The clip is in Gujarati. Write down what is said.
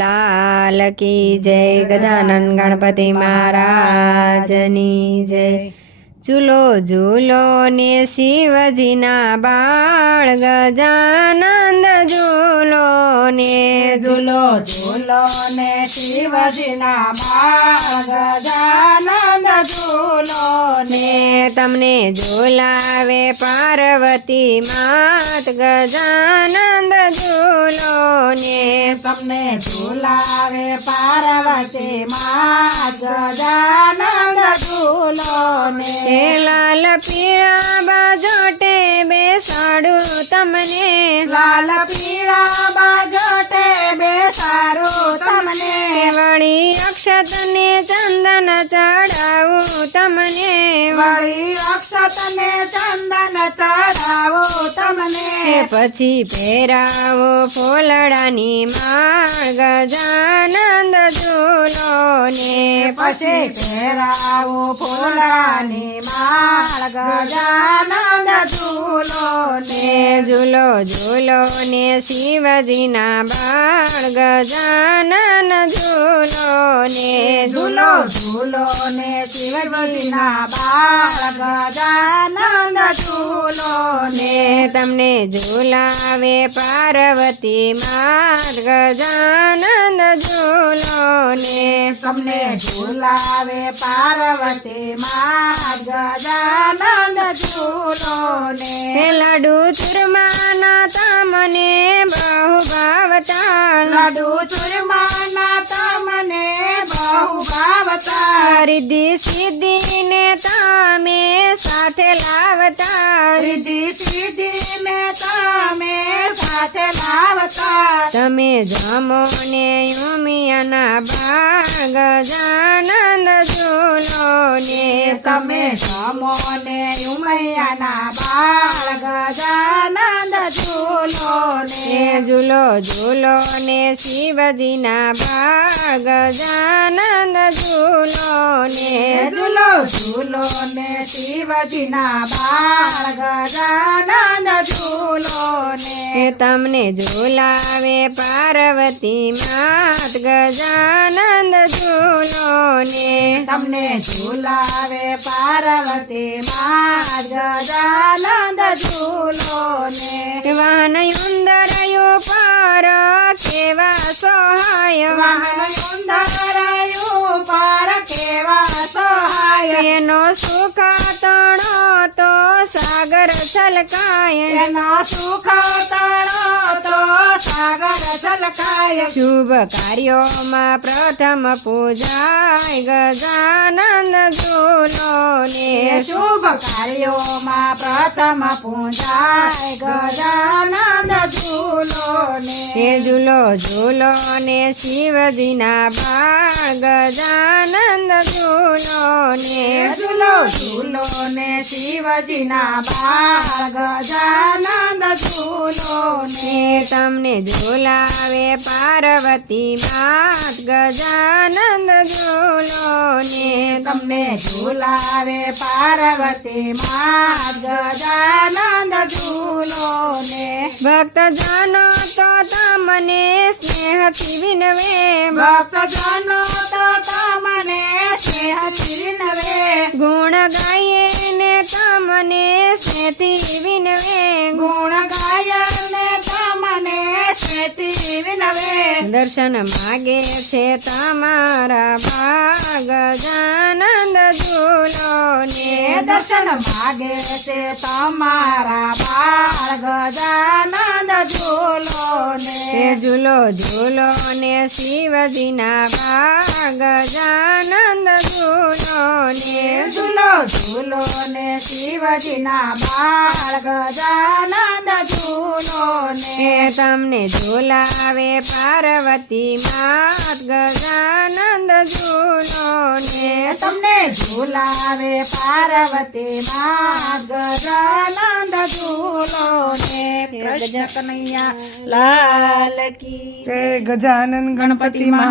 લાલ કી જય ગજાનન ગણપતિ મહારાજની જય. ચૂલો ઝૂલો ને શિવજીના બાળ, ગજાનંદ ઝૂલો ને ઝૂલો ઝૂલો ને શિવજીના બાળ, ગજાનંદ ઝૂલો ને તમને ઝૂલાવે પાર્વતી માત ગજાનંદ ઝૂલો ને તમને ઝૂલાવે પાર્વતી માત ગજાનંદ ઝૂલો ને લાલ પીળા બાજોટે બેસાડું તમને. લાલ પીળા બાજોટે બેસાડું તમને. વળી અક્ષત ને ચંદન તમને વળી અક્ષત ને ચંદન ચડાવો તમને. પછી ફેરાવો ફોલડાની માળ ઝૂલો ને ઝૂલો ને ઝૂલો ઝૂલો ને શિવજીના બાળ ગજાનન ઝૂલો ને ઝૂલો ઝૂલો ને શિવજીના બાળ ગજાનંદ ઝૂલો ને તમને ઝૂલાવે પાર્વતી માર્ગ ગજાનંદ ઝૂલો ને તમને ઝૂલાવે પાર્વતી માં ગજાનંદ ઝૂલો ને લડુ ચૂરમાના તમને બહુ ભાવતા લડુ ચુરમાના તમને બહુ ભાવતા રિદ્ધિ સિદ્ધિ ને તમે સાથે લાવતા રીતિ સીધી ને તમે સાથે લાવતા. તમે જમો ને ઉમિયાના બાળ ગજાનંદ ઝૂલો ને તમે જમો ને ઉમૈયાના બાળ જાનંદ ઝૂલો. ઝૂલો ઝૂલો ને શિવજીના ભાગ ગજાનંદ ઝૂલો ને ઝૂલો ઝૂલો ને શિવજીના ભાગ જાનંદ ઝૂલો ને તમને ઝૂલાવે પાર્વતી માત ગજાનંદ ઝૂલો ને. તમને ઝૂલાવે પાર્વતી માત ગજાનંદ ઝૂલો ને. વાહન પાર કેવા સહાય વાહન પાર કેવા સહાય? એનો સુખ તણો તો સાગર છલકાય. એનો સુખ તળો તો સાગર છલકાય. શુભ કાર્યોમાં પ્રથમ પૂજાય ગજાનંદ ઝૂલો શુભ કાર્યોમાં પ્રથમ પૂજાય ગજાનંદ ઝૂલો ને ઝૂલો ઝૂલો ને શિવજીના બાળ ગજાનંદ ઝૂલો ને ઝૂલો ઝૂલો ને શિવજીના બાળ ગજાનંદ ઝૂલો ને તમને ઝૂલાવે પાર્વતી માત ગજાનંદ ઝૂલો. તમને ઝુલાવે પાર્વતી માં ગજાનંદ ઝૂલો ને ભક્તજનો તો તમને સ્નેહથી વિનવે. ભક્તજનો તો તમને સ્નેહથી વિનવે. ગુણ ગાઈએ ને તમને સ્નેહથી વિનવે. દર્શન માગે છે તમારા ભાગ જાનંદ ઝૂલો ને દર્શન માગે છે તમારા ભાગ ગજાનંદ ઝૂલો ને ઝૂલો ઝૂલો ને શિવજીના ભાગ જાનંદ ઝૂલો ને ઝૂલો ને શિવજીના બાળ ગજાનંદ ઝૂલો ને તમને ઝૂલાવે પાર્વતી માત ગજાનંદ ઝૂલો ને તમને ઝૂલાવે પાર્વતી માત ગજાનંદ ઝૂલો ને કૃષ્ણ કનૈયા લાલ કી જય. ગજાનન ગણપતિ મહા